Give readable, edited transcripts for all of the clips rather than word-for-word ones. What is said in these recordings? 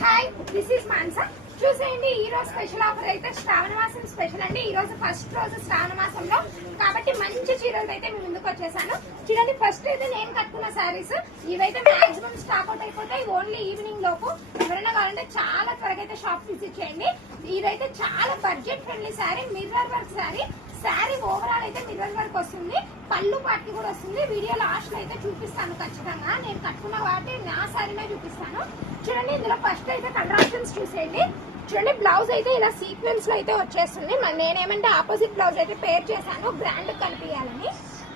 Hi, this is Mansa. చూసేయండి, ఈ రోజు స్పెషల్ ఆఫర్ అయితే శ్రావణ మాసం స్పెషల్ అండి. ఈ రోజు ఫస్ట్ రోజు శ్రావణ మాసంలో కాబట్టి మంచి చీరలు అయితే మీ ముందుకు వచ్చేసాను. చూడండి, ఫస్ట్ అయితే నేను కట్టుకున్న శారీస్ ఇవైతే మాక్సిమం స్టాక్ అవుట్ అయిపోతాయి ఓన్లీ ఈవినింగ్ లోపు. ఎవరైనా కావాలంటే చాలా త్వరగా అయితే షాప్ విజిట్ చేయండి. ఇదైతే చాలా budget friendly sari, mirror work sari. Sari overall అయితే మిర్రర్ వర్క్ వస్తుంది, పళ్ళు పాటికి కూడా వస్తుంది. వీడియో లాస్ట్ లో అయితే చూపిస్తాను ఖచ్చితంగా. నేను కట్టుకున్న వాటి నా శారీనే చూపిస్తాను. చూడండి, ఇందులో ఫస్ట్ అయితే కలర్ ఆప్షన్స్ చూసేయండి. చూడండి, బ్లౌజ్ అయితే ఇలా సీక్వెన్స్ లో అయితే వచ్చేస్తుంది. నేనేమంటే ఆపోజిట్ బ్లౌజ్ అయితే పేర్ చేశాను బ్రాండ్ కనిపించాలని.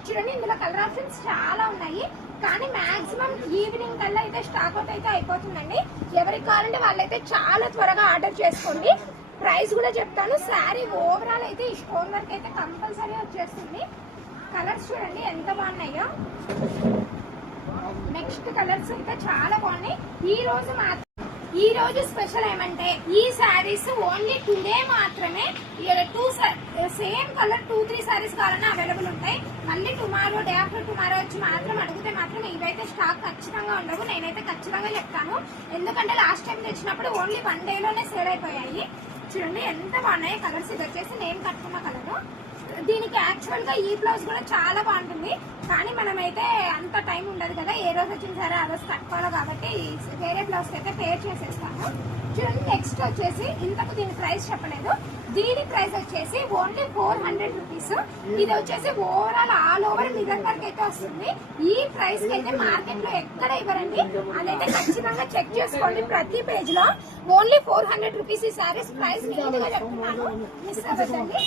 చూడండి, ఇందులో కలర్ ఆప్షన్స్ చాలా ఉన్నాయి, కానీ మాక్సిమం ఈవినింగ్ కల్లా అయితే స్టాక్ అవుట్ అయితే అయిపోతుందండి. ఎవరికి కావాలంటే వాళ్ళైతే చాలా త్వరగా ఆర్డర్ చేసుకోండి. ప్రైస్ కూడా చెప్తాను. శారీ ఓవరాల్ అయితే ఈ స్టోన్ వర్క్ అయితే కంపల్సరీ వచ్చేస్తుంది. కలర్స్ చూడండి ఎంత బాగున్నాయో. నెక్స్ట్ కలర్స్ అయితే చాలా బాగున్నాయి. ఈ రోజు స్పెషల్ ఏమంటే ఈ శారీస్ ఓన్లీ టుడే మాత్రమే. సేమ్ కలర్ 2-3 శారీస్ కావాలన్నా అవైలబుల్ ఉంటాయి. మళ్ళీ టుమారో, డే ఆఫ్టర్ టుమారో వచ్చి మాత్రం అడిగితే మాత్రం ఇవైతే స్టాక్ ఖచ్చితంగా ఉండవు. నేనైతే ఖచ్చితంగా చెప్తాను, ఎందుకంటే లాస్ట్ టైం తెచ్చినప్పుడు ఓన్లీ 1 డేలోనే సేల్ అయిపోయాయి. చూడండి ఎంత బాగున్నాయి కలర్స్. ఇది వచ్చేసి నేను కట్టుకున్న కలర్. దీనికి యాక్చువల్ గా ఈ బ్లౌజ్ కూడా చాలా బాగుంటుంది, కానీ మనమైతే అంత టైం ఉండదు కదా, ఏ రోజు వచ్చిన సరే ఆ రోజు కట్టుకోవాలి కాబట్టి వేరే బ్లౌజ్ అయితే పేర్ చేసేస్తాను. చూడండి, నెక్స్ట్ వచ్చేసి ఇంతకు దీని ప్రైస్ చెప్పలేదు. దీని ప్రైస్ వచ్చేసి ఓన్లీ 400 రూపీస్. ఇది వచ్చేసి overall all over mirror work అయితే వస్తుంది. ఈ ప్రైస్ కి అయితే మార్కెట్ లో ఎక్కడ ఇవ్వరండి, అదైతే ఖచ్చితంగా చెక్ చేసుకోండి. ప్రతి పేజ్ లో ఓన్లీ 400 రూపీస్. ఈ సారీస్ ప్రైస్ నీట్ గా చెప్తున్నాను, మిస్ అవ్వదండి.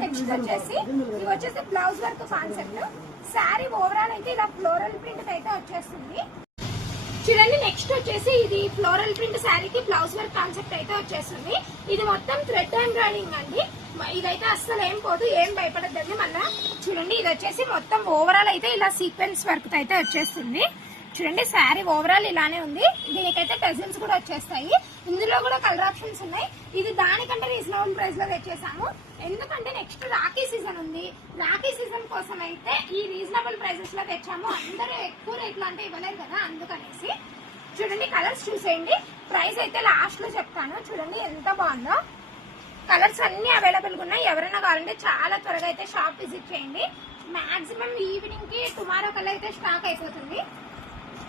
నెక్స్ట్ వచ్చేసి ఇవి వచ్చేసి blouse work concept. Sari overall అయితే ఇలా ఫ్లోరల్ ప్రింట్ అయితే వచ్చేస్తుంది. చూడండి, నెక్స్ట్ వచ్చేసి ఇది ఫ్లోరల్ ప్రింట్ శారీకి బ్లౌజ్ వర్క్ కాన్సెప్ట్ అయితే వచ్చేస్తుంది. ఇది మొత్తం థ్రెడ్ ఎంబ్రాయిడింగ్ అండి. ఇదైతే అస్సలు ఏం పోదు, ఏం భయపడద్దండి. మళ్ళా చూడండి, ఇది వచ్చేసి మొత్తం ఓవరాల్ అయితే ఇలా సీక్వెన్స్ వర్క్ అయితే వచ్చేస్తుంది. చూడండి, శారీ ఓవరాల్ ఇలానే ఉంది. దీనికైతే టెజల్స్ కూడా వచ్చేస్తాయి. ఇందులో కూడా కలర్ ఆప్షన్స్ ఉన్నాయి. ఇది దానికంటే రీజనబుల్ ప్రైస్ లో తెచ్చేసాము, ఎందుకంటే నెక్స్ట్ రాఖీ సీజన్ ఉంది. రాఖీ సీజన్ కోసం అయితే ఈ రీజనబుల్ ప్రైసెస్ లో తెచ్చాము. అందరూ ఎక్కువ రేట్లు అంటే ఇవ్వలేరు కదా, అందుకనేసి. చూడండి, కలర్స్ చూసేయండి. ప్రైస్ అయితే లాస్ట్ లో చెప్తాను. చూడండి ఎంత బాగుందో. కలర్స్ అన్ని అవైలబుల్ గా ఉన్నాయి. ఎవరైనా కావాలంటే చాలా త్వరగా అయితే షాప్ విజిట్ చేయండి. మాక్సిమం ఈవినింగ్ కి టుమారో కల్లా అయితే స్టాక్ అయిపోతుంది.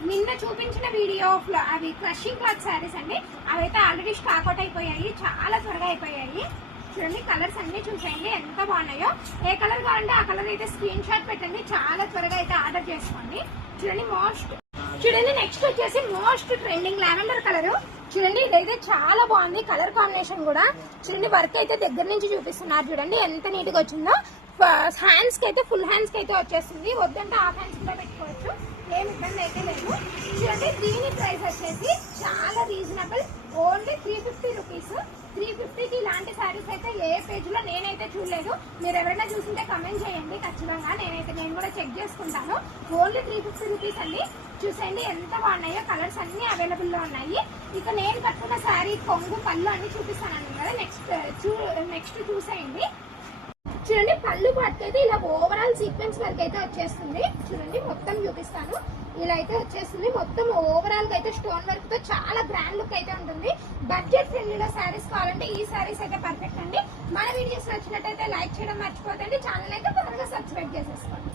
నిన్న చూపించిన వీడియో అవి క్రషింగ్ క్లాత్ శారీస్ అండి, అవైతే ఆల్రెడీ స్టాక్ అవుట్ అయిపోయాయి, చాలా త్వరగా అయిపోయాయి. చూడండి, కలర్స్ అన్ని చూసేయండి ఎంత బాగున్నాయో. ఏ కలర్ కావాలంటే ఆ కలర్ అయితే స్క్రీన్ షాట్ పెట్టండి, చాలా త్వరగా అయితే ఆర్డర్ చేసుకోండి. చూడండి, నెక్స్ట్ వచ్చేసి మోస్ట్ ట్రెండింగ్ లావెండర్ కలర్. చూడండి, ఇదైతే చాలా బాగుంది కలర్ కాంబినేషన్ కూడా. చూడండి, వర్క్ అయితే దగ్గర నుంచి చూపిస్తున్నారు. చూడండి ఎంత నీట్ గా వచ్చిందో. హ్యాండ్స్ కి అయితే ఫుల్ హ్యాండ్స్ కి అయితే వచ్చేస్తుంది, వద్దంటే హాఫ్ హ్యాండ్స్ కూడా పెట్టుకోవచ్చు, ఏమి ఇబ్బంది అయితే లేదు. చూడండి, దీని ప్రైస్ వచ్చేసి చాలా రీజనబుల్, ఓన్లీ 350 రూపీస్. 350కి ఇలాంటి శారీస్ అయితే ఏ పేజ్ లో నేనైతే చూడలేదు. మీరు ఎవరైనా చూసింటే కమెంట్ చేయండి ఖచ్చితంగా. నేను కూడా చెక్ చేసుకుంటాను. ఓన్లీ 350 రూపీస్ అండి. చూసేయండి ఎంత బాగున్నాయో. కలర్స్ అన్ని అవైలబుల్ లో ఉన్నాయి. ఇక నేను కట్టుకున్న శారీ కొంగు పళ్ళు అన్ని చూపిస్తాను కదా. నెక్స్ట్ చూసేయండి. చూడండి, పళ్ళు పట్టుకైతే ఇలా ఓవరాల్ సీక్వెన్స్ వర్క్ అయితే వచ్చేస్తుంది. చూడండి, మొత్తం చూపిస్తాను. ఇలా అయితే వచ్చేస్తుంది. మొత్తం ఓవరాల్ గా అయితే స్టోన్ వర్క్ తో చాలా గ్రాండ్ లుక్ అయితే ఉంటుంది. బడ్జెట్ ఫ్రెండ్లీలో శారీస్ కావాలంటే ఈ శారీస్ అయితే పర్ఫెక్ట్ అండి. మన వీడియోస్ నచ్చినట్టయితే లైక్ చేయడం మర్చిపోతండి. ఛానల్ అయితే త్వరగా సబ్స్క్రైబ్ చేసేసుకోండి.